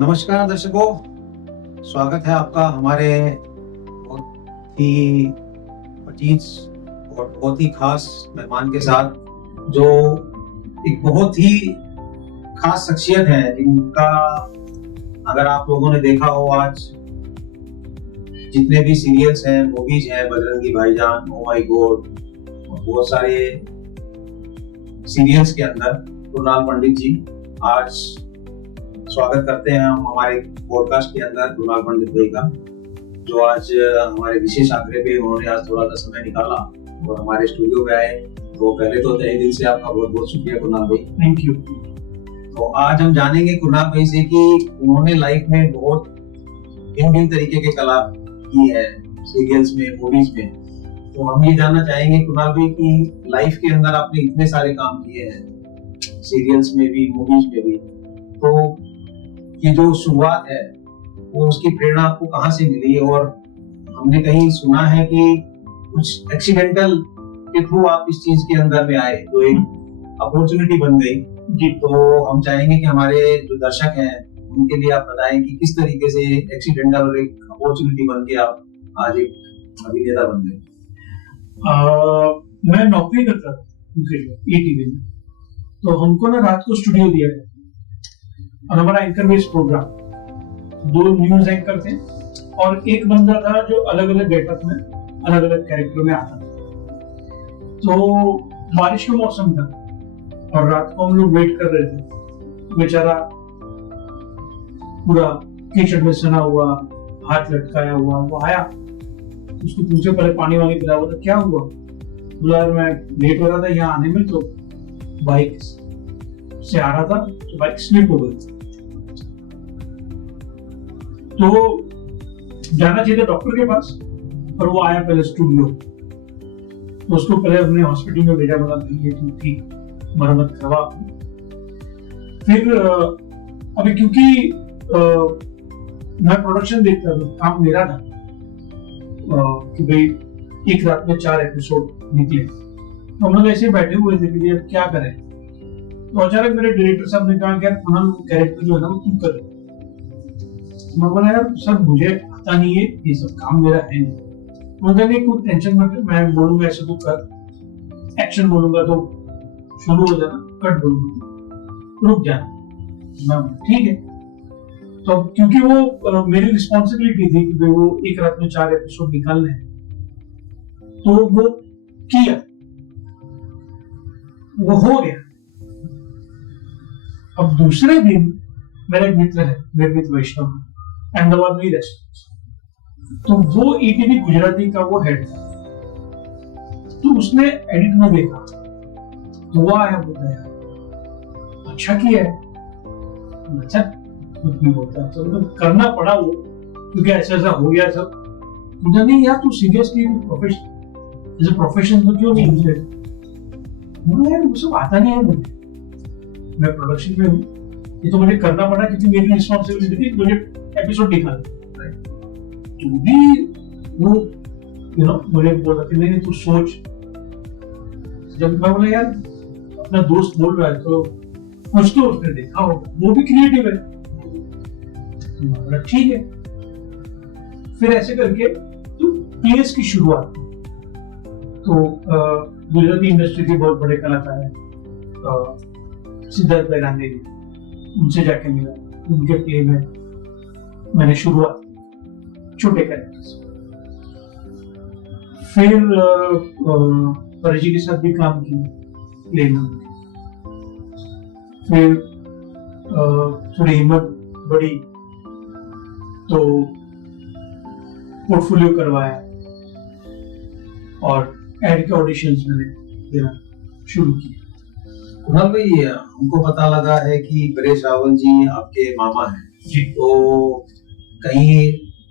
नमस्कार दर्शकों, स्वागत है आपका हमारे बहुत ही अजीज और बहुत ही खास मेहमान के साथ, जो एक बहुत ही खास शख्सियत है, जिनका अगर आप लोगों ने देखा हो, आज जितने भी सीरियल्स हैं, मूवीज हैं, बजरंगी भाईजान, ओ माय गॉड, और बहुत सारे सीरियल्स के अंदर कुणाल पंडित जी, आज स्वागत करते हैं हम हमारे पॉडकास्ट के अंदर कुणाल पंडित भाई का, जो आज हमारे विशेष आग्रह पे उन्होंने आज थोड़ा सा समय निकाला और हमारे स्टूडियो में आए। तो पहले तो तहे दिल से आपका बहुत बहुत शुक्रिया कुणाल भाई। Thank you. तो आज हम जानेंगे कुणाल भाई से कि उन्होंने लाइफ में बहुत भिन्न तरीके के कला की है, सीरियल्स में, मूवीज में। तो हम ये जानना चाहेंगे कुणाल भाई की लाइफ के अंदर आपने इतने सारे काम किए हैं, सीरियल्स में भी, मूवीज में भी, तो ये जो शुरुआत है वो उसकी प्रेरणा आपको कहाँ से मिली? और हमने कहीं सुना है कि कुछ एक्सीडेंटल के थ्रू आप इस चीज के अंदर में आए, तो एक अपॉर्चुनिटी बन गई जी। तो हम चाहेंगे कि हमारे जो दर्शक हैं उनके लिए आप बताएं कि किस तरीके से एक्सीडेंटल और एक अपॉर्चुनिटी बन के आप आज एक अभिनेता बन गए। मैं नौकरी करता था ईटीवी में, तो हमको ना रात को स्टूडियो दिया गया और हमारा anchor based program, 2 news anchor थे और एक बंदा था जो अलग अलग गेटअप में, अलग अलग कैरेक्टर में आता था। तो बारिश का मौसम था और रात को हम लोग वेट कर रहे थे। बेचारा पूरा कीचड़ में सना हुआ, हाथ लटकाया हुआ, वो आया, उसको पूछे पहले पानी वानी पिला, बोला क्या हुआ? बोला मैं लेट हो रहा था यहाँ आने में, तो बाइक से आ रहा था तो बाइक स्लिप हो गई। तो जाना चाहिए था डॉक्टर के पास, पर वो आया पहले स्टूडियो, तो उसको पहले हमने हॉस्पिटल में भेजा, बोला ये तुम ठीक मरम्मत करवा। फिर अभी क्योंकि मैं प्रोडक्शन देखता था, काम मेरा था कि भाई एक रात में 4 एपिसोड निकले, तो हम लोग ऐसे बैठे हुए थे कि अब क्या करें। तो अचानक मेरे डायरेक्टर साहब ने कहा कि यार कुणाल कैरेक्टर जो है ना वो तुम कर। मैं बोला यार सर मुझे आता नहीं है, ये सब काम मेरा है नहीं। उन्होंने कोई टेंशन मत, मैं बोलूंगा ऐसे तो कर, एक्शन बोलूंगा तो शुरू हो जाना, कट बोलूंगा रुक जाना। ठीक है। तो क्योंकि वो मेरी रिस्पॉन्सिबिलिटी थी कि वो एक रात में 4 एपिसोड निकालने हैं, तो वो किया, वो हो गया। अब दूसरे दिन मेरा एक मित्र है, मेरे मित्र वैष्णव, अहमदाबाद में ही रहता, तो वो ईटीवी गुजराती का वो हेड था। तो उसने एडिट में देखा, तो वो आया, बोलता यार अच्छा किया है। अच्छा कुछ भी बोलता है, तो मतलब करना पड़ा वो, क्योंकि ऐसा ऐसा हो गया सब। मुझे नहीं यार तू seriously profession, as a profession तो क्यों नहीं यूज है? मुझे यार वो सब आता नहीं है, मुझे, मैं प्रोडक्शन में हूँ, ये तो मुझे करना पड़ा क्योंकि मेरी रिस्पॉन्सिबिलिटी थी, मुझे एपिसोड निकालना। तू भी वो मुझे बोला कि नहीं तू सोच। जब मैं बोला यार अपना दोस्त बोल रहा है तो कुछ तो उसने देखा होगा, वो भी क्रिएटिव है। ठीक है। फिर ऐसे करके तो प्लेस की शुरुआत, तो गुजराती इंडस्ट्री के बहुत बड़े कलाकार हैं, सिद्धार्थ बैरांडे जी, उनसे जाके मिला, उनके प्ले में मैंने शुरुआत छोटे कैरेक्टर्स। फिर परिजी के साथ भी काम किया प्ले में। फिर थोड़ी हिम्मत बढ़ी तो पोर्टफोलियो करवाया और एड के ऑडिशंस मैंने देना शुरू किया। कुणाल भाई, हमको पता लगा है कि परेश रावल जी आपके मामा हैं जी। तो कहीं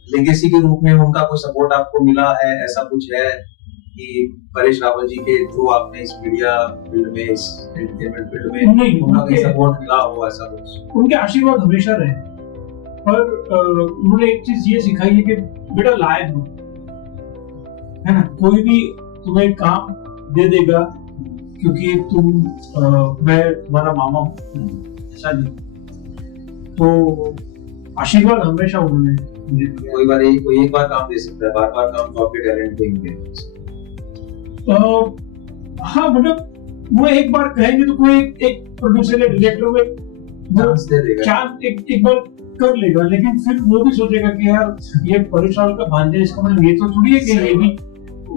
लेगेसी के रूप में उनका कोई सपोर्ट आपको मिला है? ऐसा कुछ है कि परेश रावल जी के थ्रू आपने इस मीडिया फील्ड में, इस एंटरटेनमेंट फील्ड में नहीं, उनका कोई सपोर्ट मिला हो? ऐसा कुछ? उनके आशीर्वाद हमेशा रहे, पर उन्होंने एक चीज ये सिखाई है कि बेटा लायक हो, है ना, कोई भी तुम्हें काम दे देगा क्योंकि मैं तुम्हारा मामा हूँ, ऐसा नहीं। तो आशीर्वाद हमेशा उन्होंने मुझे दिया। कोई एक बार काम दे सकता है, बार बार काम तो आपके टैलेंट पे ही है। हाँ मतलब वो एक बार कहेंगे तो कोई एक प्रोड्यूसर या डायरेक्टर में चांस दे देगा, चांस एक बार कर लेगा, लेकिन फिर वो भी सोचेगा कि यार ये परिश्रम का भांजा, इसका मतलब ये तो थोड़ी है कि ये भी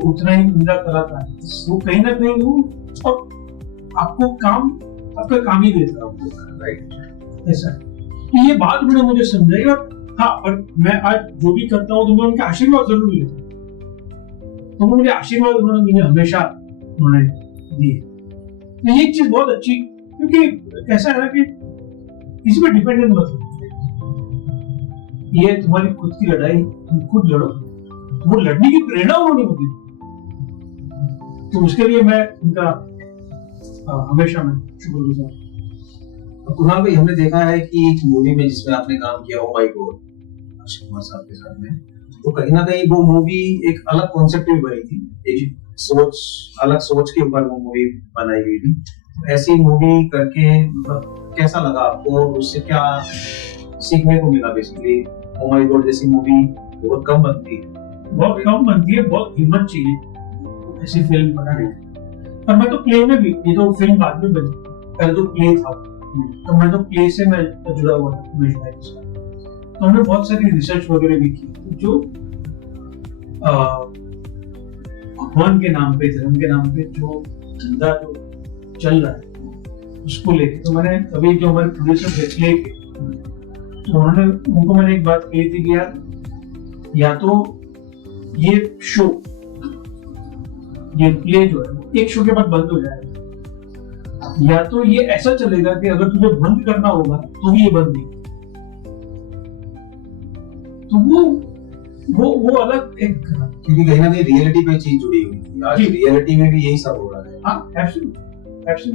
उतना ही उम्दा कलाकार है। वो कहीं ना कहीं वो अब आपको काम, आपका काम ही देता है आपको, राइट? ऐसा तो ये बात मैंने मुझे समझाई। और हाँ, और मैं आज जो भी करता हूँ तो मैं उनका आशीर्वाद जरूर लेता हूँ, तो मुझे आशीर्वाद उन्होंने मुझे हमेशा उन्होंने दिए। तो ये चीज बहुत अच्छी, क्योंकि कैसा है ना कि किसी पे डिपेंडेंट मत हो, ये तुम्हारी खुद की लड़ाई, तुम खुद लड़ो। वो लड़ने की प्रेरणा उन्होंने मुझे दी, तो उसके लिए मैं उनका हमेशा मैं शुक्रगुजार। कुणाल भाई, हमने देखा है कि एक मूवी में जिसमें आपने काम किया, oh my God, Akshay Kumar साहब के साथ में, तो कहीं ना कहीं वो मूवी एक अलग कॉन्सेप्ट पे बनी थी, एक अलग सोच के ऊपर वो मूवी बनाई गई थी। ऐसी मूवी करके मतलब कैसा लगा आपको, उससे क्या सीखने को मिला? बेसिकली ओ माय गॉड जैसी मूवी बहुत कम बनती है, बहुत हिम्मत चाहिए ऐसी फिल्म बनाने की। और मैं तो प्ले में भी, ये तो फिल्म बाद में बनी, पहले तो प्ले था, तो मैं तो प्ले से मैं जुड़ा हुआ था उमेश भाई के साथ। तो हमने बहुत सारी रिसर्च वगैरह भी की, जो भगवान के नाम पे, धर्म के नाम पे जो धंधा जो चल रहा है उसको लेके, तो मैंने अभी जो हमारे प्रोड्यूसर थे प्ले के, तो उनको मैंने एक बात कही थी कि यार, या तो ये शो, ये प्ले जो है एक शो के बाद बंद हो जाएगा, या तो ये ऐसा चलेगा कि अगर तुझे बंद करना होगा तो भी ये बंद नहीं। तो वो अलग एक, क्योंकि कहीं ना कहीं रियलिटी पे चीज जुड़ी हुई थी। आज रियलिटी में भी यही सब हो रहा है। हाँ, एब्सोल्युटली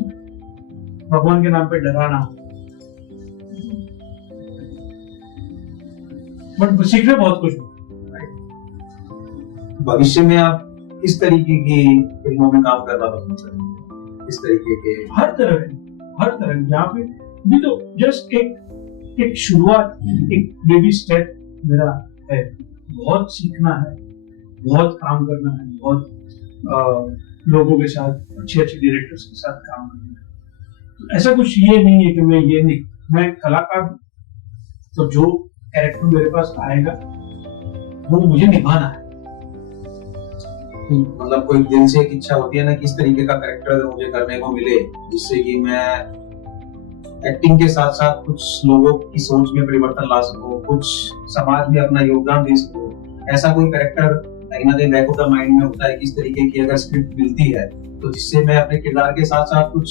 भगवान के नाम पे डराना, बट सीखने बहुत कुछ। भविष्य में आप किस तरीके की फिल्मों में काम करना पसंद करेंगे? किस तरीके के? हर तरह यहाँ पे भी तो जस्ट एक शुरुआत, एक बेबी स्टेप मेरा है। बहुत सीखना है, बहुत काम करना है, बहुत लोगों के साथ, अच्छे डायरेक्टर्स के साथ काम करना है। तो ऐसा कुछ ये नहीं है कि मैं कलाकार, तो जो कैरेक्टर मेरे पास आएगा वो मुझे निभाना है। मतलब कोई दिल से एक इच्छा होती है ना, किस तरीके का कैरेक्टर अगर मुझे करने को मिले जिससे कि मैं एक्टिंग के साथ साथ कुछ लोगों की सोच में परिवर्तन ला सकूं, कुछ समाज में अपना योगदान दे सकूं, ऐसा कोई कैरेक्टर कहीं ना कहीं बैक ऑफ द माइंड में होता है। किस तरीके की अगर स्क्रिप्ट मिलती है तो जिससे मैं अपने किरदार के साथ साथ कुछ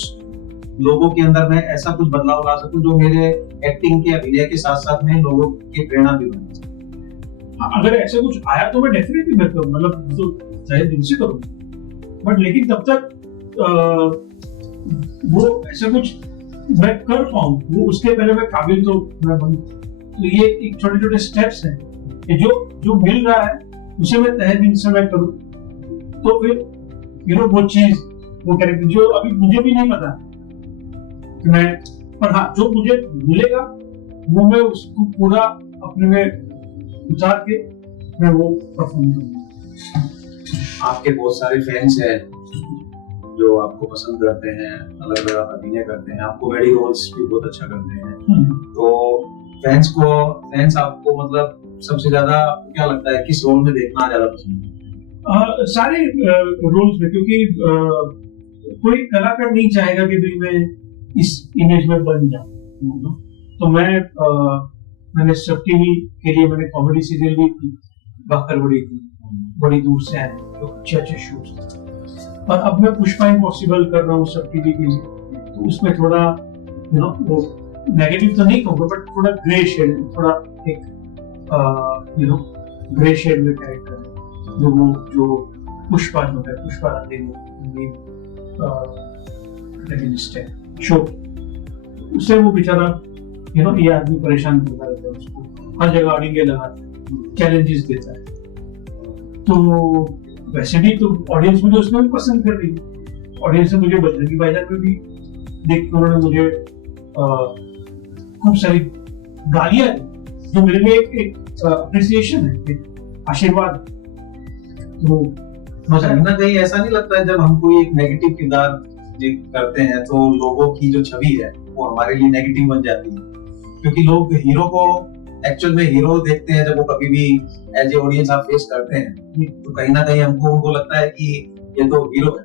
लोगों के अंदर में ऐसा कुछ बदलाव ला सकूं जो मेरे एक्टिंग के, अभिनय के साथ साथ में लोगों की प्रेरणा भी बने। अगर ऐसा कुछ आया तो मैं डेफिनेटली मैं करूँ, मतलब तो चाहे दिल से करूँ, बट लेकिन तब तक वो ऐसा कुछ मैं कर पाऊँ, वो उसके पहले मैं काबिल तो मैं बनूं। तो ये एक छोटे छोटे स्टेप्स हैं कि जो मिल रहा है उसे मैं तहे दिल से मैं करूँ, तो फिर वो चीज, वो कैरेक्टर जो अभी मुझे भी नहीं पता कि मैं, पर हाँ जो मुझे मिलेगा वो मैं उसको पूरा अपने में उतार के मैं वो परफॉर्म करूँगा। आपके बहुत सारे फैंस हैं जो आपको पसंद करते हैं, अलग अलग अभिनय करते हैं, आप कॉमेडी रोल्स भी बहुत अच्छा करते हैं। तो फैंस आपको मतलब सबसे ज्यादा क्या लगता है, किस रोल में देखना ज्यादा पसंद है? सारे रोल्स में, क्योंकि कोई कलाकार नहीं चाहेगा कि भाई मैं इस इमेज में बन जाऊं। तो मैंने सब टीवी के लिए मैंने कॉमेडी सीरियल भी की, बाकर बड़ी दूर से आए तो अच्छे शोज। और अब मैं पुष्पा इम्पॉसिबल कर रहा हूँ सब टीवी के लिए, तो उसमें थोड़ा वो नेगेटिव तो नहीं कहूँगा, बट थोड़ा ग्रे शेड, थोड़ा एक ग्रे शेड में कैरेक्टर है जो पुष्पा जो है, पुष्पा राधे प्रोटैगनिस्ट है शो। उससे वो बेचारा ये आदमी परेशान करता रहता है, उसको हर जगह अड़िंगे लगाता है, चैलेंजेस देता है। तो वैसे भी तो ऑडियंस मुझे उसमें भी पसंद कर रही है। ऑडियंस ने मुझे बजरंगी भाईजान में भी देख के उन्होंने मुझे खूब सारी गालियां दी, जो मेरे लिए एक अप्रिसिएशन है, एक आशीर्वाद है। तो मजा कहीं ना कहीं ऐसा नहीं लगता है जब हम कोई एक नेगेटिव किरदार करते हैं तो लोगों की जो छवि है वो हमारे लिए नेगेटिव बन जाती है, क्योंकि लोग हीरो को एक्चुअल में हीरो देखते हैं जब वो कभी भी एज ए ऑडियंस आप फेस करते हैं तो कहीं ना कहीं हमको उनको लगता है कि ये तो हीरो है।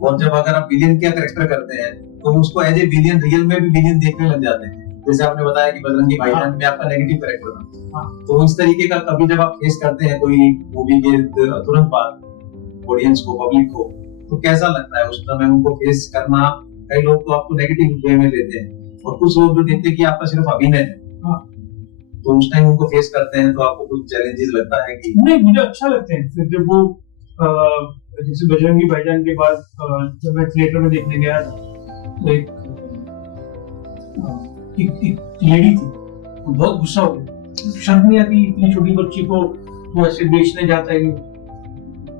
और जब अगर आप विलेन का कैरेक्टर करते हैं तो उसको एज ए विलेन रियल में भी विलेन देखने लग जाते हैं। जैसे आपने बताया कि बजरंगी भाईजान में आपका नेगेटिव कैरेक्टर था, तो इस तरीके का कभी जब आप फेस करते हैं कोई मूवी के तुरंत बाद ऑडियंस को, पब्लिक को, तो कैसा लगता है उस समय उनको फेस करना? कई लोग तो आपको नेगेटिव वे में लेते हैं और कुछ लोग जो देखते हैं कि आपका सिर्फ अभिनय है, तो उस टाइम उनको फेस करते हैं तो आपको कुछ चैलेंजेस लगता है कि? नहीं, मुझे अच्छा लगता है। फिर जब वो जैसे बजरंगी भाईजान के बाद जब मैं थिएटर में देखने गया तो एक लेडी थी, वो बहुत गुस्सा हो गई, शर्म नहीं आती इतनी छोटी बच्ची को वो ऐसे बेचने जाता है।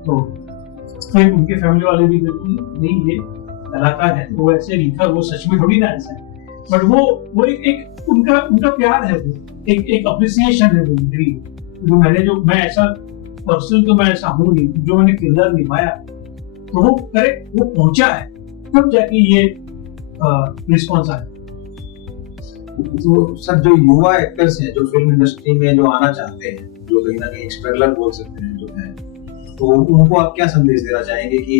तो फिर उनके फैमिली वाले भी नहीं, ये कलाकार है, वो ऐसे लिखा, वो सच में थोड़ी ना ऐसा है, बट वो एक उनका प्यार है, वो एक अप्रिसिएशन है वो मेरी। मैं ऐसा पर्सन तो मैं ऐसा हूँ नहीं, जो मैंने किरदार निभाया तो वो करेक्ट वो पहुंचा है, तब जाके ये रिस्पॉन्स आया। तो सर जो युवा एक्टर्स हैं जो फिल्म इंडस्ट्री में जो आना चाहते हैं, जो कहीं ना कहीं स्ट्रगलर बोल सकते हैं जो है, तो उनको आप क्या संदेश देना चाहेंगे कि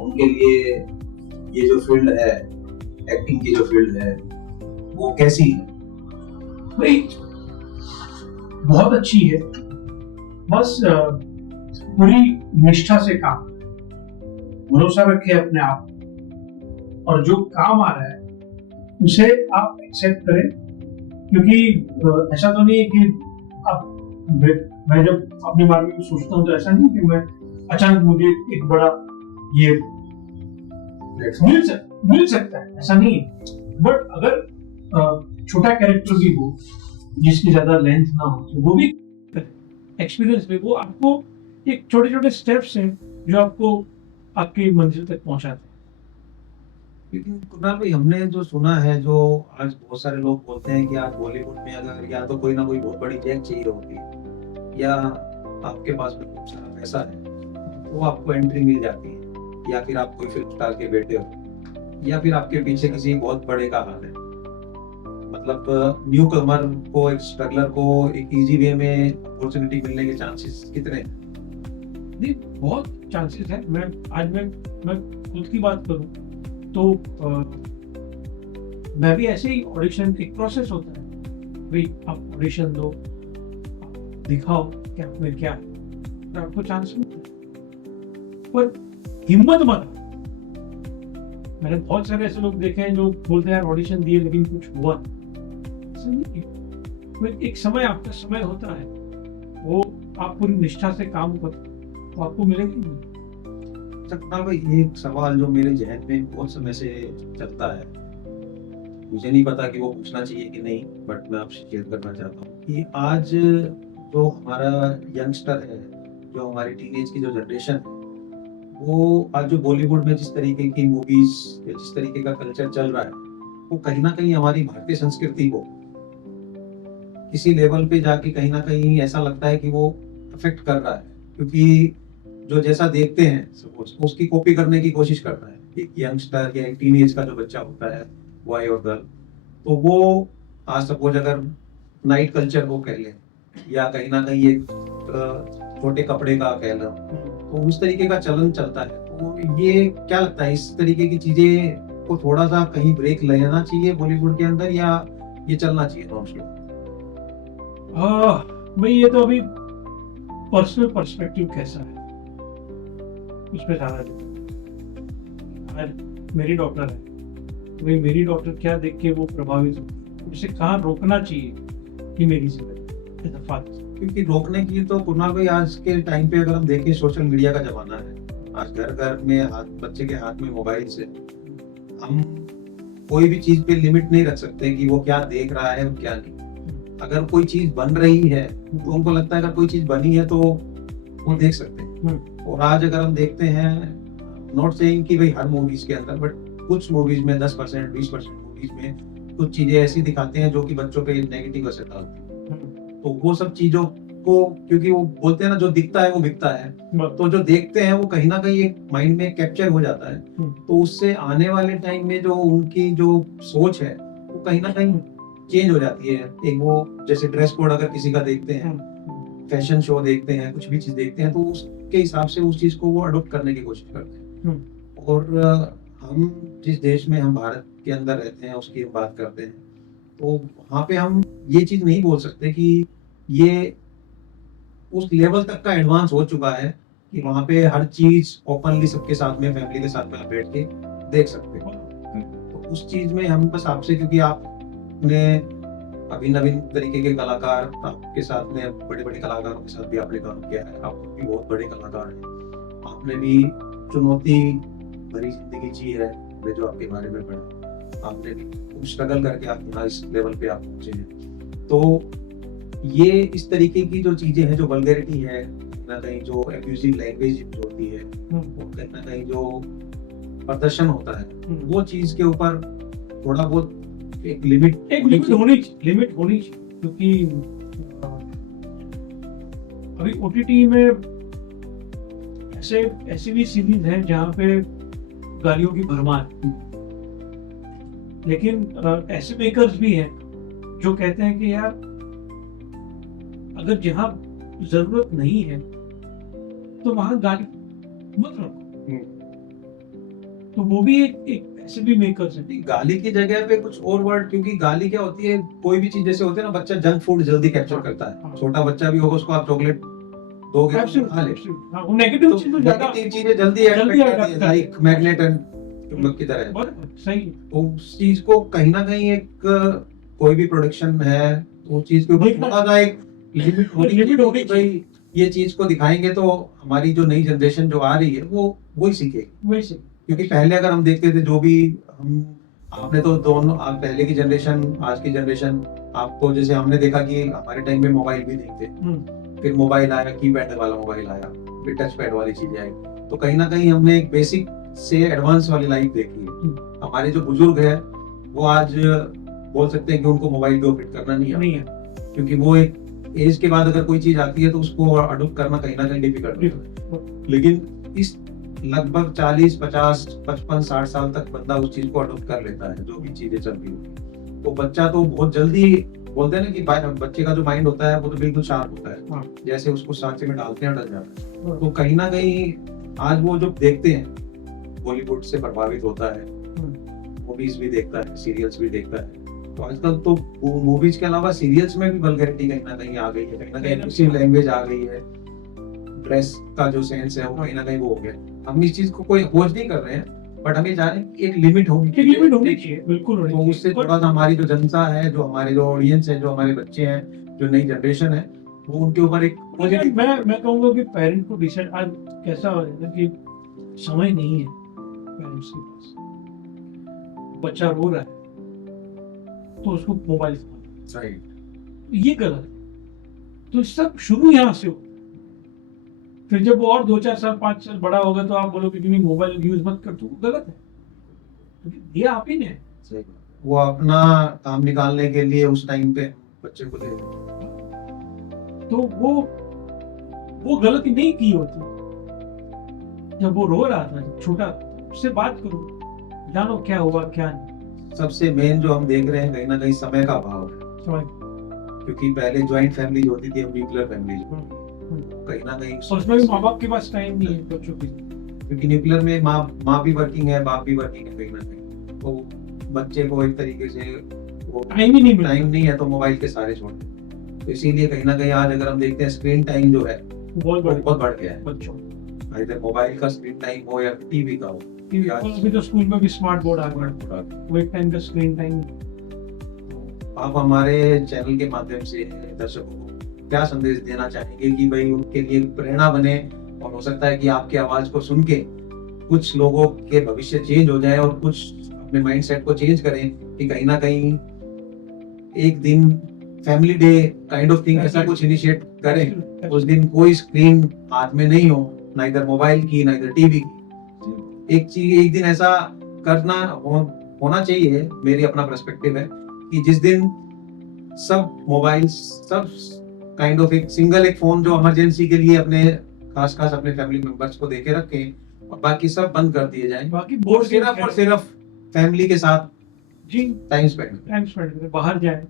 उनके लिए ये जो फील्ड है, एक्टिंग की जो फील्ड है, वो कैसी है? भाई बहुत अच्छी है, बस पूरी निष्ठा से काम, भरोसा रखे अपने आप, और जो काम आ रहा है उसे आप एक्सेप्ट करें, क्योंकि ऐसा तो नहीं है कि आप, मैं जब अपने बारे में सोचता हूँ तो ऐसा नहीं कि मैं अचानक मुझे एक बड़ा ये मिल सकता है, ऐसा नहीं है। बट अगर छोटा कैरेक्टर भी हो जिसकी ज्यादा लेंथ ना हो तो वो भी एक्सपीरियंस में वो आपको एक छोटे छोटे स्टेप्स हैं जो आपको आपकी मंजिल तक पहुंचाते हैं। लेकिन कुणाल भाई, हमने जो सुना है, जो आज बहुत सारे लोग बोलते हैं कि आज बॉलीवुड में अगर या तो कोई ना कोई बहुत बड़ी चेक चाहिए होती है या आपके पास में खूब सारा पैसा है तो आपको एंट्री मिल जाती है, या फिर आप कोई फिल्म स्टार के बेटे हो, या फिर आपके पीछे किसी बहुत बड़े का हाथ है। मतलब न्यू कमर को, एक स्ट्रगलर को एक इजी वे में अपॉर्चुनिटी मिलने के चांसेस कितने हैं? नहीं, बहुत चांसेस है। मैं खुद की बात करूं तो मैं भी ऐसे ही ऑडिशन, एक प्रोसेस होता है भाई, आप ऑडिशन दो, दिखाओ क्या में क्या है, तो आपको चांस मिलता है। पर हिम्मत मत, मैंने बहुत सारे ऐसे लोग देखे हैं जो बोलते हैं ऑडिशन दिए लेकिन कुछ हुआ नहीं। एक समय, आपका समय होता है, वो आप पूरी निष्ठा से काम करो तो आपको मिलेगी। कुणाल भाई, एक सवाल जो मेरे जहन में बहुत समय से चलता है, मुझे नहीं पता कि वो पूछना चाहिए कि नहीं, बट मैं आपसे शेयर करना चाहता हूँ कि आज जो हमारा यंगस्टर है, जो हमारी टीनेज की जो जनरेशन है, वो आज जो बॉलीवुड में जिस तरीके की मूवीज या जिस तरीके का कल्चर चल रहा है, वो कहीं ना कहीं हमारी भारतीय संस्कृति को किसी लेवल पे जाके कहीं ना कहीं ऐसा लगता है कि वो अफेक्ट कर रहा है, क्योंकि जो जैसा देखते हैं उसकी कॉपी करने की कोशिश करता है एक यंगस्टर या एक टीनेज का जो बच्चा होता है, बॉय और गर्ल। तो वो आज सपोज अगर नाइट कल्चर को कह लें या कहीं ना कहीं एक छोटे कपड़े का कह लें, तो उस तरीके का चलन चलता है। तो ये क्या लगता है, इस तरीके की चीजें को थोड़ा सा कहीं ब्रेक लेना चाहिए बॉलीवुड के अंदर, या ये चलना चाहिए नॉन स्टॉप? भाई ये तो अभी पर्सनल पर्सपेक्टिव कैसा है उस पर ज्यादा मेरी डॉक्टर है, तो मेरी डॉक्टर क्या देख के वो प्रभावित हो, उसे कहाँ रोकना चाहिए कि मेरी जिंदगी, क्योंकि रोकने की तो कुणाल भाई आज के टाइम पे अगर हम देखें, सोशल मीडिया का जमाना है, आज घर घर में बच्चे के हाथ में मोबाइल से हम कोई भी चीज पे लिमिट नहीं रख सकते कि वो क्या देख रहा है और क्या नहीं। अगर कोई चीज बन रही है तो उनको लगता है अगर कोई चीज बनी है तो वो देख सकते हैं। और आज अगर हम देखते हैं, नॉट सेइंग कि भाई हर मूवीज के अंदर, बट कुछ मूवीज में 10% 20% मूवीज में कुछ चीजें ऐसी दिखाते हैं जो कि बच्चों पे नेगेटिव असर डालती है। तो वो सब चीजों को, क्योंकि वो बोलते हैं ना जो दिखता है वो बिकता है, तो जो देखते हैं वो कहीं ना कहीं एक माइंड में कैप्चर हो जाता है। तो उससे आने वाले टाइम में जो उनकी जो सोच है वो कहीं ना कहीं चेंज हो जाती है। एक वो जैसे ड्रेस कोड अगर किसी का देखते हैं, फैशन शो देखते हैं, कुछ भी चीज देखते हैं, तो उसके हिसाब से उस चीज को वो अडॉप्ट करने की कोशिश करते हैं। और हम जिस देश में, हम भारत के अंदर रहते हैं, उसकी हम बात करते हैं, तो वहाँ पे हम ये चीज नहीं बोल सकते कि ये उस लेवल तक का एडवांस हो चुका है कि वहाँ पे हर चीज ओपनली सबके साथ में, फैमिली के साथ में आप बैठ के देख सकते हो। तो उस चीज में हम बस आपसे, क्योंकि आपने अभी नवीन तरीके के कलाकार आपके साथ में, बड़े बड़े कलाकारों के साथ भी आपने काम किया है, आप भी बहुत बड़े कलाकार हैं, आपने भी चुनौती भरी जिंदगी जी है, मैं जो आपके बारे में पढ़ा, आपने भी स्ट्रगल करके आप यहाँ इस लेवल पे आप पहुंचे हैं। तो ये इस तरीके की जो चीजें हैं, जो वल्गैरिटी है, कहीं ना कहीं जो एब्यूजिव लैंग्वेज यूज होती है, कहीं ना कहीं जो प्रदर्शन होता है, वो चीज के ऊपर थोड़ा बहुत एक लिमिट होनी चाहिए, क्योंकि अभी ओटीटी में ऐसे भी सीरीज हैं जहाँ पे गालियों की भरमार, लेकिन ऐसे मेकर्स भी हैं जो कहते हैं कि यार अगर जहाँ जरूरत नहीं है तो वहां गाली मत रखो। तो वो भी एक ऐसे भी मेकर्स हैं। गाली की जगह पे कुछ और वर्ड, क्योंकि गाली क्या होती है, कोई भी चीज जैसे होते है ना, बच्चा जंक फूड जल्दी कैप्चर करता है, छोटा बच्चा भी होगा, उसको आप चॉकलेट दोगे तो खा ले, वो नेगेटिव चीजें जल्दी लाइक मैग्नेट एंड चुंबक की तरह। सही। तो उस चीज को कहीं ना कहीं एक कोई भी प्रोडक्शन है, उस चीज के ऊपर थोड़ा सा एक लिमिट होनी चाहिए। ये चीज को दिखाएंगे तो हमारी जो नई जनरेशन जो आ रही है वो वही सीखेगी। क्योंकि पहले अगर हम देखते थे, जो भी हम, आपने तो दोनों, आप पहले की जनरेशन, आज की जनरेशन, आपको जैसे हमने देखा कि हमारे टाइम में मोबाइल भी नहीं थे, फिर मोबाइल आया, कीपैड वाला मोबाइल आया, फिर टच पैड वाली चीजें आई, तो कहीं ना कहीं हमने एक बेसिक से एडवांस वाली लाइफ देखी है। हमारे जो बुजुर्ग है वो आज बोल सकते हैं कि उनको मोबाइल को फिट करना नहीं है, क्योंकि वो एक एज के बाद अगर कोई चीज आती है तो उसको अडॉप्ट करना कहीं ना कहीं डिफिकल्ट होता है। लेकिन इस लगभग 40, 50, 55, 60 साल तक बंदा उस चीज को अडॉप्ट कर लेता है, जो भी चीजें चल रही होती। तो बच्चा तो बहुत जल्दी, बोलते हैं ना कि बच्चे का जो माइंड होता है वो तो बिल्कुल शार्प होता है, जैसे उसको सांचे में डालते हैं डर जाता है। तो कहीं ना कहीं आज वो जो देखते हैं बॉलीवुड से प्रभावित होता है, मूवीज भी देखता है, सीरियल्स भी देखता है। तो आजकल तो मूवीज के अलावा सीरियल्स में भी वल्गैरिटी कहीं ना कहीं आ गई है, कहीं ना कहीं एब्यूसिव लैंग्वेज आ गई है, ड्रेस का जो सेंस है वो कहीं ना कहीं वो हो गया। हम इस चीज को कोई खोज नहीं कर रहे हैं, बट हमें जाने की एक लिमिट होनी चाहिए, बिल्कुल। तो उससे थोड़ा सा हमारी जो जनता है, जो हमारे जो ऑडियंस है, जो हमारे बच्चे हैं, जो नई जनरेशन है, वो उनके ऊपर एक मैं कहूँगा कि पेरेंट को डिसाइड, आज कैसा हो जाता है कि समय नहीं है पेरेंट्स के पास, बच्चा रो रहा है तो उसको मोबाइल राइट, ये गलत है। तो सब शुरू यहाँ से हो, फिर जब वो और 2-4 साल 5 साल बड़ा होगा तो आप बोलोगे कि मोबाइल यूज मत कर, तो गलत है। ये आप ही ने वो अपना काम निकालने के लिए उस टाइम पे बच्चे को दे, तो वो गलती नहीं की होती। जब वो रो रहा था छोटा, उससे बात करो, जानो क्या हुआ क्या नहीं। सबसे मेन जो हम देख रहे हैं कहीं ना कहीं समय का अभाव है, क्योंकि पहले ज्वाइंट फैमिली होती थी, अब न्यूक्लियर फैमिली, कहीं ना कहीं उसमें भी माँ बाप के पास टाइम नहीं है बच्चों के, क्योंकि न्यूक्लियर में माँ भी वर्किंग है, बाप भी वर्किंग है, कहीं ना कहीं तो बच्चे को एक तरीके से टाइम नहीं है तो मोबाइल के सारे छोड़। तो इसीलिए कहीं ना कहीं आज अगर हम देखते हैं स्क्रीन टाइम जो है बहुत बढ़ गया है बच्चों, इधर मोबाइल का स्क्रीन टाइम हो या टीवी का हो। अभी तो स्कूल में भी स्मार्ट बोर्ड आ गया, वो एक टाइम का स्क्रीन टाइम। आप हमारे चैनल के माध्यम से दर्शकों को क्या संदेश देना चाहेंगे कि भाई उनके लिए प्रेरणा बने, और हो सकता है कि आपकी आवाज को सुन के कुछ लोगों के भविष्य चेंज हो जाए, और कुछ अपने माइंडसेट को चेंज करें कि कहीं ना कहीं एक दिन family day kind of thing ऐसा कुछ इनिशिएट करें, उस दिन कोई स्क्रीन हाथ में नहीं हो, ना इधर मोबाइल की ना इधर टीवी की। एक दिन ऐसा करना होना चाहिए, मेरी अपना पर्सपेक्टिव है कि जिस दिन सब मोबाइल, सब काइंड ऑफ एक सिंगल एक फोन जो इमरजेंसी के लिए अपने खास खास अपने फैमिली मेंबर्स को देके रखें और बाकी सब बंद कर दिए जाएं, बाकी और बोर्ड सिर्फ और सिर्फ फैमिली के साथ जी टाइम स्पेंड टाइम स्पेंड करें, बाहर जाएं,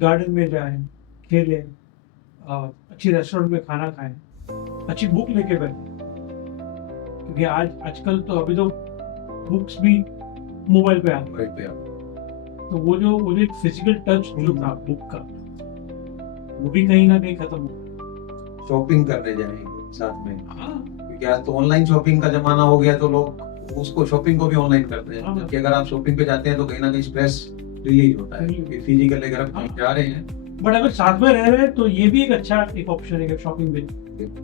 गार्डन में जाएं, खेलें, अच्छी रेस्टोरेंट में खाना खाएं, अच्छी बुक लेके बैठें, क्योंकि आजकल तो अभी तो बुक्स भी मोबाइल पे आ गई। पे तो वो जो एक फिजिकल टच जो था बुक का, वो भी कहीं ना कहीं खत्म हो शॉपिंग करने जाएंगे साथ में, गया। हाँ, क्योंकि आज तो ऑनलाइन शॉपिंग का जमाना हो गया, तो लोग उसको शॉपिंग को भी ऑनलाइन करते हैं, हाँ। जबकि अगर आप शॉपिंग पे जाते हैं तो कहीं ना कहीं स्ट्रेस रिलीज होता है, क्योंकि फिजिकल अगर आप कहीं जा रहे हैं। बट अगर साथ में रह रहे हैं तो ये भी एक अच्छा एक ऑप्शन है शॉपिंग में,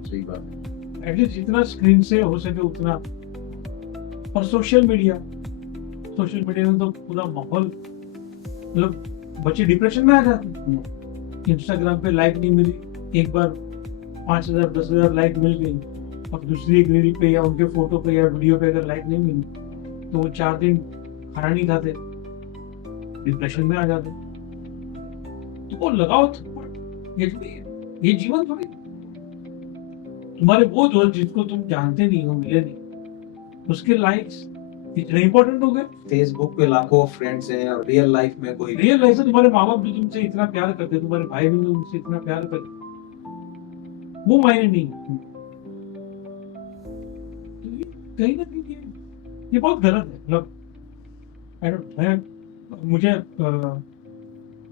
सही बात है। एटलीस्ट जितना स्क्रीन से हो सके उतना। और सोशल मीडिया में तो पूरा माहौल, मतलब बच्चे डिप्रेशन में आ जाते हैं। इंस्टाग्राम पे लाइक नहीं मिली, एक बार 5,000 10,000 लाइक मिल गई, और दूसरी एक रील पे या उनके फोटो पे या वीडियो पे अगर लाइक नहीं मिली तो वो 4 दिन खाना नहीं खाते, डिप्रेशन में आ जाते। तो वो लगाओ थप्पड़, ये जीवन थोड़ी। तुम्हारे वो दोस्त जिसको तुम जानते नहीं हो, मिले नहीं, उसके लाइक्स इतने इंपॉर्टेंट हो गए। फेसबुक पे लाखों फ्रेंड्स हैं और रियल लाइफ में कोई रियल लाइफ में तुम्हारे माँ बाप जो तुमसे इतना प्यार करते, तुम्हारे भाई बहन जो तुमसे इतना प्यार करते, वो मायने नहीं। तो कहीं ना कहीं ये बहुत गलत है। मतलब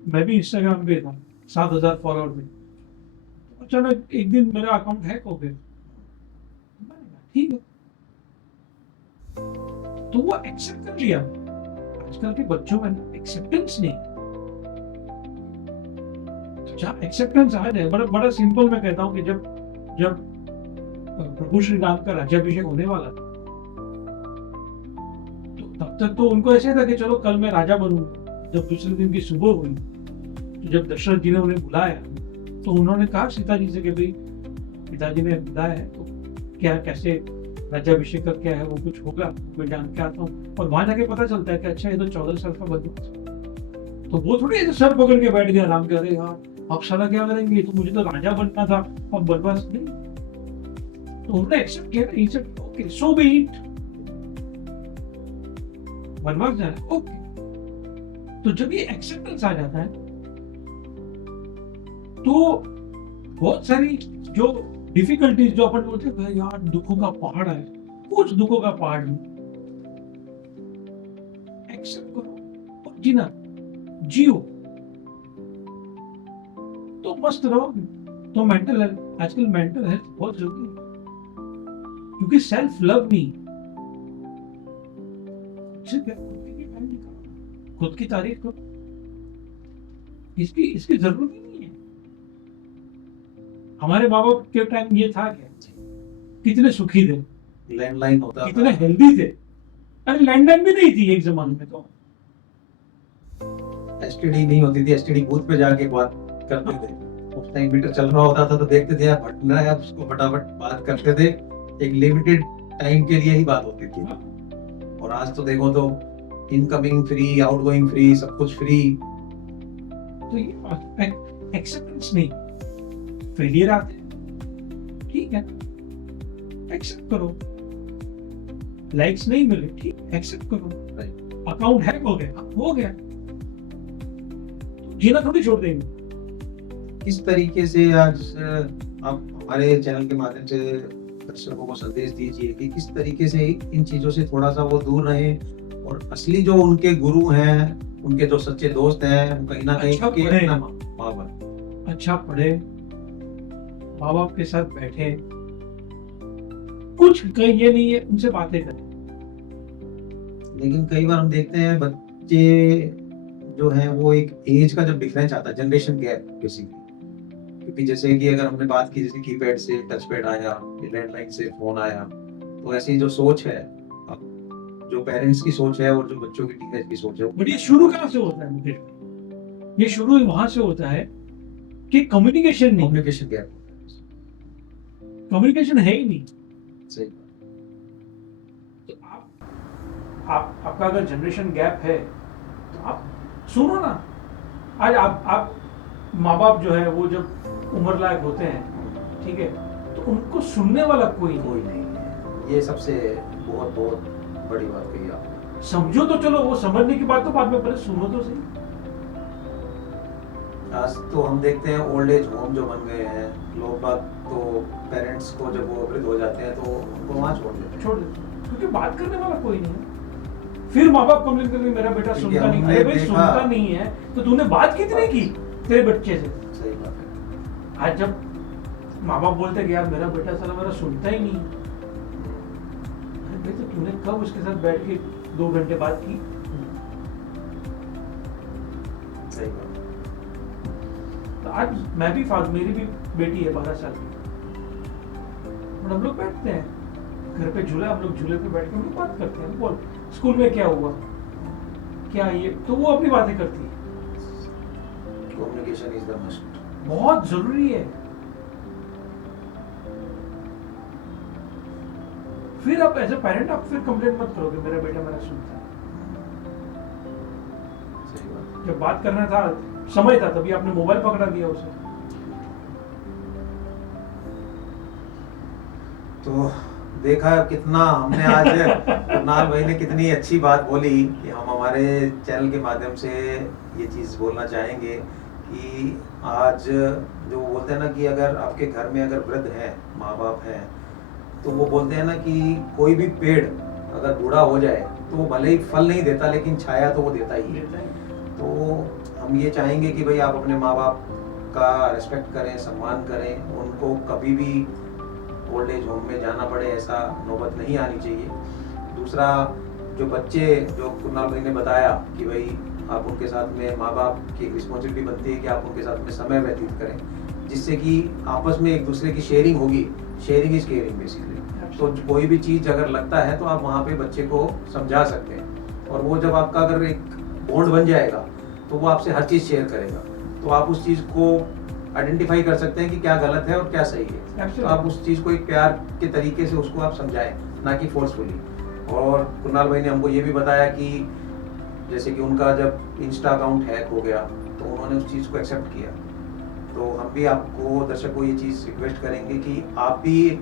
मैं भी इंस्टाग्राम पे था, 7,000 फॉलोअर पे, अचानक एक दिन मेरा अकाउंट हैक हो गया। ठीक है, तो वो एक्सेप्ट कर लिया। आजकल के बच्चों में एक्सेप्टेंस नहीं, तो जहाँ एक्सेप्टेंस आ जाए, बड़ा सिंपल मैं कहता हूँ कि जब प्रभु श्री राम का राज्याभिषेक होने वाला था, तो तब तक तो उनको ऐसे था कि चलो कल मैं राजा बनूंगा। जब दूसरे दिन की सुबह हुई, तो जब दशरथ जी ने उन्हें बुलाया, तो उन्होंने कहा सीता जी से कि भाई पिताजी ने बुलाया है, तो क्या कैसे राज्याभिषेक का क्या है, वो कुछ होगा, मैं जान के आता हूँ। और वहां जाके पता चलता है कि अच्छा ये तो 14 साल का बदमाश। तो वो थोड़ी ऐसे सर पकड़ के बैठ गया राम के, अरे यार अब साला क्या करेंगे, तो मुझे तो राजा बनना था, अब बदमाश नहीं। तो उन्होंने एक्सेप्ट किया, he said okay so B it, बनवास जाना ओके। तो जब ये एक्सेप्टेंस आ जाता है, तो बहुत सारी जो डिफिकल्टीज जो अपन बोलते हैं भाई यार दुखों का पहाड़ है, कुछ दुखों का पहाड़ नहीं, एक्सेप्ट करो और जीना, जियो तो मस्त रहो। तो मेंटल हेल्थ, आजकल मेंटल हेल्थ बहुत जरूरी है, क्योंकि सेल्फ लव नहीं, खुद की तारीफ करो, इसकी जरूरत ही नहीं है। हमारे माँ बाप के टाइम ये था क्या, कितने सुखी थे, लैंडलाइन होता कितने हेल्दी थे। अरे लैंडलाइन भी नहीं थी एक जमाने में, तो एसटीडी नहीं होती थी, एसटीडी बूथ पे जाके बात करते थे। उस टाइम मीटर चल रहा होता था तो देखते थे यार बटन रहा है, उसको फटाफट बात करते थे, एक लिमिटेड टाइम के लिए ही बात होती थी। और आज तो देखो तो इनकमिंग फ्री, आउटगोइंग फ्री, सब कुछ फ्री। तो ये एक्सेप्टेंस नहीं, फेलियर आते हैं, ठीक है एक्सेप्ट करो, लाइक्स नहीं मिले ठीक एक्सेप्ट करो, अकाउंट हैक हो गया, तो जीना थोड़ी छोड़ देंगे। किस तरीके से आज आप हमारे चैनल के माध्यम से दर्शकों को संदेश दीजिए कि किस तरीके से इन चीजों से थोड़ा सा वो दूर रहे, और असली जो उनके गुरु हैं, उनके जो सच्चे दोस्त हैं, कहीं ना कहीं अच्छा पढ़े, माँ बाप अच्छा पढ़े, माँ बाप के साथ बैठे, कुछ कहीं ये नहीं है उनसे बातें करें। लेकिन कई बार हम देखते हैं बच्चे जो हैं वो एक एज का जब डिफरेंस आता है, जनरेशन गैप बेसिकली, क्योंकि जैसे कि अगर हमने बात की जैसे कीपैड से टच पैड आया, लैंडलाइन से फोन आया, तो ऐसी जो सोच है, जो पेरेंट्स की सोच है और जो बच्चों की टीनेज की सोच है, बट ये शुरू कहाँ से होता है मुकेश भाई? ये शुरू वहां से होता है कि कम्युनिकेशन नहीं, कम्युनिकेशन गैप, कम्युनिकेशन है ही नहीं। सही। तो आपका अगर जनरेशन गैप है तो आप सुनो ना। आज आप माँ बाप जो है वो जब उम्र लायक होते हैं, ठीक है, तो उनको सुनने वाला कोई कोई नहीं है। ये सबसे बहुत बहुत बड़ी बात कही आपने। समझो तो चलो, वो समझने की बात तो बाद में, पहले सुनो तो सही। आज तो हम देखते हैं ओल्ड एज होम जो बन गए हैं, लोग बाग तो पेरेंट्स को जब वो वृद्ध हो जाते हैं तो उनको वहाँ छोड़ देते हैं। छोड़ देते हैं, क्योंकि बात करने वाला कोई नहीं है। फिर माँ बाप कंप्लेन करते मेरा बेटा क्योंकि सुनता नहीं। हमने अरे भाई देखा- सुनता नहीं है तो तूने बात कितनी की तेरे बच्चे से? सही बात है। आज जब माँ बाप बोलते हैं कि यार मेरा बेटा साला मेरा सुनता ही नहीं, अरे भाई तो तूने कब उसके साथ बैठ के 2 घंटे बात की? सही बात है। तो आज मैं भी मेरी भी बेटी है 12 साल की, और हम लोग बैठते हैं घर पे झूला, हम लोग झूले पे बैठ के हम लोग बात करते हैं। बोल स्कूल में क्या हुआ, क्या ये, तो वो अपनी बातें करती है। Communication is the must. बहुत जरूरी है। फिर आप एज ए पेरेंट आप फिर कंप्लेंट मत करोगे मेरा बेटा मेरा सुनता है। सही बात है। जब बात करना था, समय था, तभी आपने मोबाइल पकड़ा दिया उसे। तो देखा कितना हमने आज कुणाल भाई ने कितनी अच्छी बात बोली कि हम हमारे चैनल के माध्यम से ये चीज़ बोलना चाहेंगे कि आज जो बोलते हैं ना कि अगर आपके घर में अगर वृद्ध हैं, माँ बाप हैं, तो वो बोलते हैं ना कि कोई भी पेड़ अगर बूढ़ा हो जाए तो वो भले ही फल नहीं देता लेकिन छाया तो वो देता ही है। तो हम ये चाहेंगे कि भाई आप अपने माँ बाप का रिस्पेक्ट करें, सम्मान करें, उनको कभी भी ओल्ड एज होम में जाना पड़े ऐसा नौबत नहीं आनी चाहिए। दूसरा, जो बच्चे, जो कुणाल भाई ने बताया कि भाई आप उनके साथ में, माँ बाप की रिस्पॉन्सिबिलिटी बनती है कि आप उनके साथ में समय व्यतीत करें, जिससे कि आपस में एक दूसरे की शेयरिंग होगी। Sharing is caring basically. तो कोई भी चीज़ अगर लगता है तो आप वहाँ पे बच्चे को समझा सकते हैं, और वो जब आपका अगर एक बॉन्ड बन जाएगा तो वो आपसे हर चीज़ शेयर करेगा। तो आप उस चीज़ को आइडेंटिफाई कर सकते हैं कि क्या गलत है और क्या सही है। तो आप उस चीज़ को एक प्यार के तरीके से उसको आप समझाएं, ना कि फोर्सफुली। और कुणाल भाई ने हमको ये भी बताया कि जैसे कि उनका जब इंस्टा अकाउंट हैक हो गया तो उन्होंने उस चीज़ को एक्सेप्ट किया। तो हम भी आपको, दर्शक को, ये चीज़ रिक्वेस्ट करेंगे कि आप भी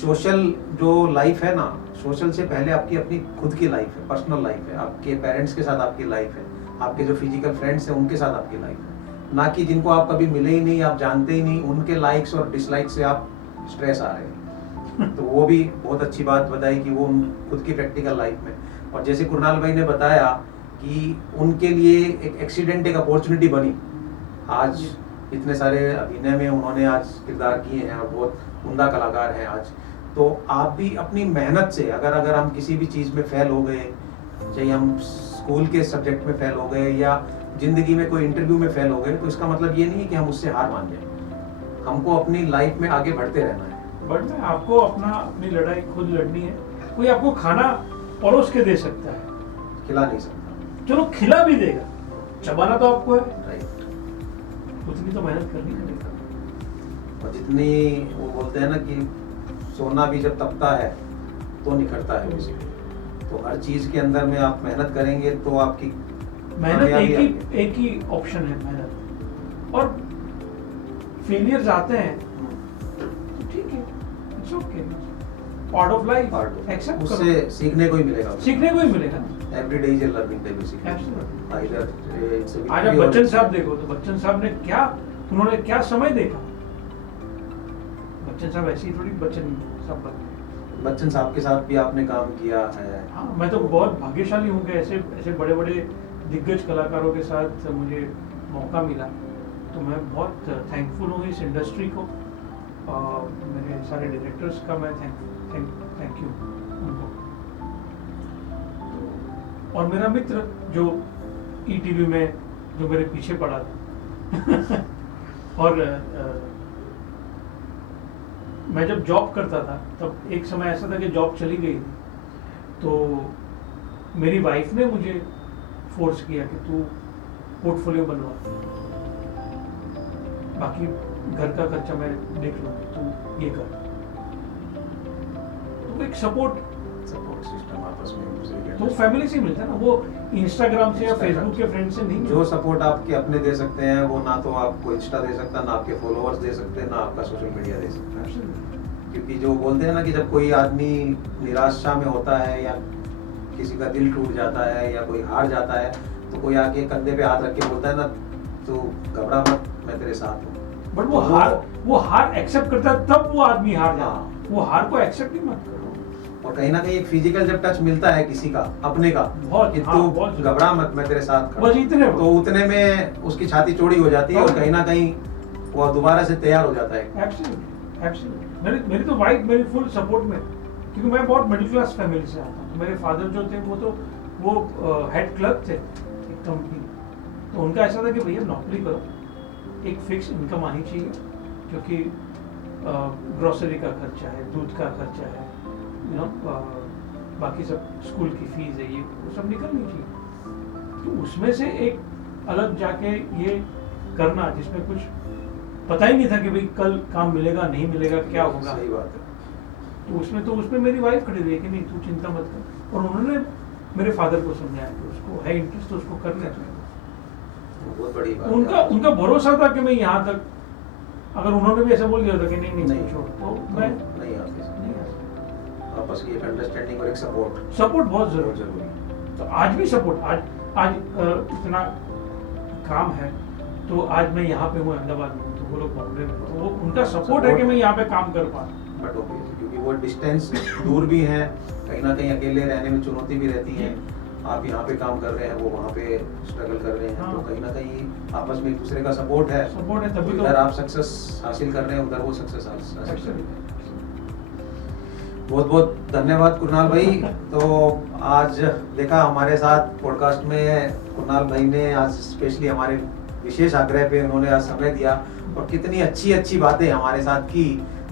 सोशल जो लाइफ है ना, सोशल से पहले आपकी अपनी खुद की लाइफ है, पर्सनल लाइफ है, आपके पेरेंट्स के साथ आपकी लाइफ है, आपके जो फिजिकल फ्रेंड्स हैं उनके साथ आपकी लाइफ है, ना कि जिनको आप कभी मिले ही नहीं, आप जानते ही नहीं, उनके लाइक्स और डिसलाइक्स से आप स्ट्रेस आ रहे हैं। तो वो भी बहुत अच्छी बात बताई कि वो खुद की प्रैक्टिकल लाइफ में, और जैसे कुणाल भाई ने बताया कि उनके लिए एक एक्सीडेंट एक अपॉर्चुनिटी बनी। आज इतने सारे अभिनय में उन्होंने आज किरदार किए हैं और बहुत उम्दा कलाकार हैं आज। तो आप भी अपनी मेहनत से, अगर हम किसी भी चीज़ में फेल हो गए, चाहे हम स्कूल के सब्जेक्ट में फेल हो गए या जिंदगी में कोई इंटरव्यू में फेल हो गए, तो इसका मतलब ये नहीं है कि हम उससे हार मान जाए। हमको अपनी लाइफ में आगे बढ़ते रहना है। बट में आपको अपनी लड़ाई खुद लड़नी है। कोई आपको खाना परोस के दे सकता है, खिला नहीं सकता। चलो खिला भी देगा, चबाना तो आपको है, राइट। उतनी तो मेहनत करनी पड़ेगी। और जितनी वो बोलते हैं ना कि सोना भी जब तपता है तो निखरता है बेसिकली। तो हर चीज़ के अंदर में आप मेहनत करेंगे तो आपकी मेहनत एक ही ऑप्शन है, मेहनत। और फेलियर्स आते हैं तो ठीक है, it's okay, part of life, accept करो। उससे सीखने को ही मिलेगा। सीखने को ही मिलेगा। Every day is a learning day basically. आज आप बच्चन साहब देखो तो बच्चन साहब ने क्या, उन्होंने क्या समय देखा। बच्चन साहब ऐसी थोड़ी बच्चन साहब बनते। बच्चन साहब के साथ भी आपने काम किया है। हाँ, मैं तो बहुत भाग्यशाली हूँ कि ऐसे बड़े बड़े दिग्गज कलाकारों के साथ मुझे मौका मिला। तो मैं बहुत थैंकफुल हूँ इस इंडस्ट्री को, मेरे सारे डायरेक्टर्स का मैं थैंक यू उनको। और मेरा मित्र जो ईटीवी में जो मेरे पीछे पड़ा था और मैं जब जॉब करता था तब एक समय ऐसा था कि जॉब चली गई थी, तो मेरी वाइफ ने मुझे फोर्स किया कि तू पोर्टफोलियो बनवा, बाकी घर का खर्चा मैं देख लूंगी, तू ये कर। तो एक सपोर्ट सपोर्ट सिस्टम आपस में एक दूसरे के तो फैमिली से मिलता है ना, वो इंस्टाग्राम से या Instagram फेसबुक के फ्रेंड से नहीं। जो सपोर्ट आपके अपने दे सकते हैं वो ना तो आपको इंस्टा दे सकता, ना आपके फॉलोअर्स दे सकते, ना आपका सोशल मीडिया दे सकता। Absolutely. क्योंकि जो बोलते हैं ना कि जब कोई आदमी निराशा में होता है या किसी का दिल टूट जाता है या कोई हार जाता है तो कोई आके कंधे पे हाथ रख के बोलता है ना, तो घबरा मत, मैं तेरे साथ हूँ। बट वो हार एक्सेप्ट करता है तब वो आदमी हार जाता हाँ। है, वो हार को एक्सेप्ट नहीं मत करो। और कहीं ना कहीं एक फिजिकल जब टच मिलता है किसी का अपने का बहुत, कि हाँ, तू बहुत जरूरी। घबरा मत, मैं तेरे साथ खड़ा बस हूँ। इतने तो उतने में उसकी छाती चौड़ी हो जाती है और कहीं ना कहीं वो दोबारा से तैयार हो जाता है। Absolutely, absolutely. मेरी तो वाइफ मेरी फुल सपोर्ट में, क्योंकि मैं बहुत मिडिल क्लास फैमिली से आता हूँ। तो मेरे फादर जो थे वो हेड क्लर्क थे एक कंपनी, तो उनका ऐसा था कि भैया नौकरी करो, एक फिक्स इनकम आनी चाहिए, क्योंकि ग्रोसरी का खर्चा है, दूध का खर्चा है, यू नो, बाकी सब स्कूल की फीस है, ये वो सब निकलनी चाहिए। तो उसमें से एक अलग जाके ये करना जिसमें कुछ पता ही नहीं था कि भाई कल काम मिलेगा नहीं मिलेगा क्या होगा, सही बात है। तो उसमें मेरी वाइफ खड़ी रही कि नहीं तू चिंता मत कर, और उन्होंने मेरे फादर को समझाया कि उसको है इंटरेस्ट तो उसको करने दो। बहुत बड़ी बात है। उनका भरोसा था कि मैं यहाँ तक, अगर उन्होंने भी ऐसा बोल दिया था कि नहीं नहीं। छोड़, तो मैं नहीं आते नहीं आ सकता। आपस की एक अंडरस्टैंडिंग और एक सपोर्ट सपोर्ट बहुत बहुत जरूरी जरूरी है। तो आज भी सपोर्ट, आज इतना काम है तो आज मैं यहाँ पे हूँ अहमदाबाद में, तो वो लोग बॉम्बे में, तो वो उनका सपोर्ट है कि मैं यहाँ पे काम कर पा रहा हूँ। बट ऑब्वियसली क्योंकि वो डिस्टेंस दूर भी है, कहीं ना कहीं अकेले रहने में चुनौती भी रहती है। आप यहाँ पे काम कर रहे हैं, वो वहाँ पे स्ट्रगल कर रहे हैं, हाँ। तो कहीं ना कहीं आपस में एक दूसरे का सपोर्ट है। सपोर्ट है तभी तो इधर आप सक्सेस हासिल कर रहे हैं, उधर वो सक्सेस हासिल कर रहे हैं। बहुत बहुत धन्यवाद कुणाल भाई। तो आज देखा हमारे साथ पॉडकास्ट में कुणाल भाई ने आज स्पेशली हमारे विशेष आग्रह पे उन्होंने आज समय दिया और कितनी अच्छी अच्छी बातें हमारे साथ की।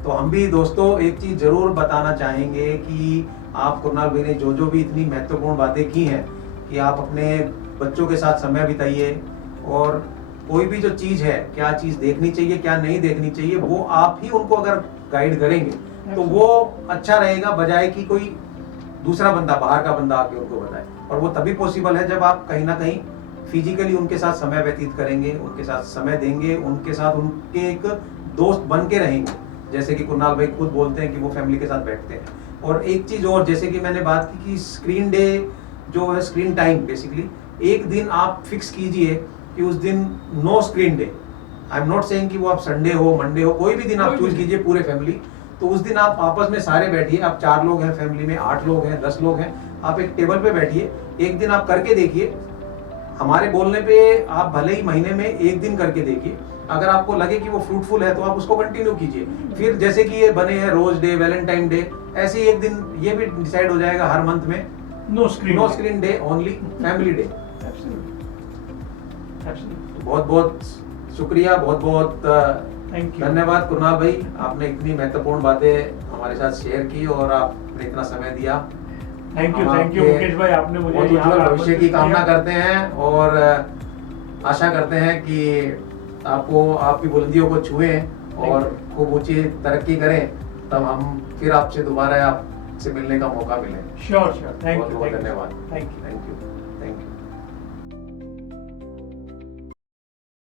तो हम भी दोस्तों एक चीज जरूर बताना चाहेंगे कि आप कुणाल भाई ने जो जो भी इतनी महत्वपूर्ण बातें की हैं कि आप अपने बच्चों के साथ समय बिताइए और कोई भी जो चीज है, क्या चीज देखनी चाहिए क्या नहीं देखनी चाहिए, वो आप ही उनको अगर गाइड करेंगे तो वो अच्छा रहेगा, बजाय कि कोई दूसरा बंदा, बाहर का बंदा आके उनको बताए। और वो तभी पॉसिबल है जब आप कहीं ना कहीं फिजिकली उनके साथ समय व्यतीत करेंगे, उनके साथ समय देंगे, उनके साथ उनके एक दोस्त बन के रहेंगे। जैसे कि कुणाल भाई खुद बोलते हैं कि वो फैमिली के साथ बैठते हैं। और एक चीज और, जैसे कि मैंने बात की कि स्क्रीन डे जो है, स्क्रीन टाइम बेसिकली एक दिन आप फिक्स कीजिए कि उस दिन no screen day. I am not saying कि वो आप संडे हो, मंडे हो, कोई भी दिन आप चूज कीजिए पूरे फैमिली। तो उस दिन आप आपस में सारे बैठिए, आप 4 लोग हैं फैमिली में, 8 लोग हैं, 10 लोग हैं, आप एक टेबल पे बैठिए, एक दिन आप करके देखिए। हमारे बोलने पे आप भले ही महीने में एक दिन करके देखिए, अगर आपको लगे कि वो फ्रूटफुल है तो आप उसको कंटिन्यू कीजिए। फिर जैसे कि ये बने हैं रोज डे, वैलेंटाइन डे, ऐसे ही एक दिन ये भी डिसाइड हो जाएगा हर मंथ में no screen day, only family day. बहुत बहुत शुक्रिया, बहुत बहुत थैंक यू, धन्यवाद कुणाल भाई, आपने इतनी महत्वपूर्ण बातें हमारे साथ शेयर की और आपने इतना समय दिया। थैंक यू मुकेश भाई, आपने मुझे बहुत यहाँ उज्जवल पे भविष्य की आमंत्रित कामना किया। करते हैं और आशा करते हैं कि आपको आपकी बुलंदियों को छुएं और खूब ऊंची तरक्की करें, तब हम फिर आपसे दोबारा आपसे मिलने का मौका मिले। श्योर, थैंक बहुत यू, बहुत धन्यवाद। Thank you. Thank you.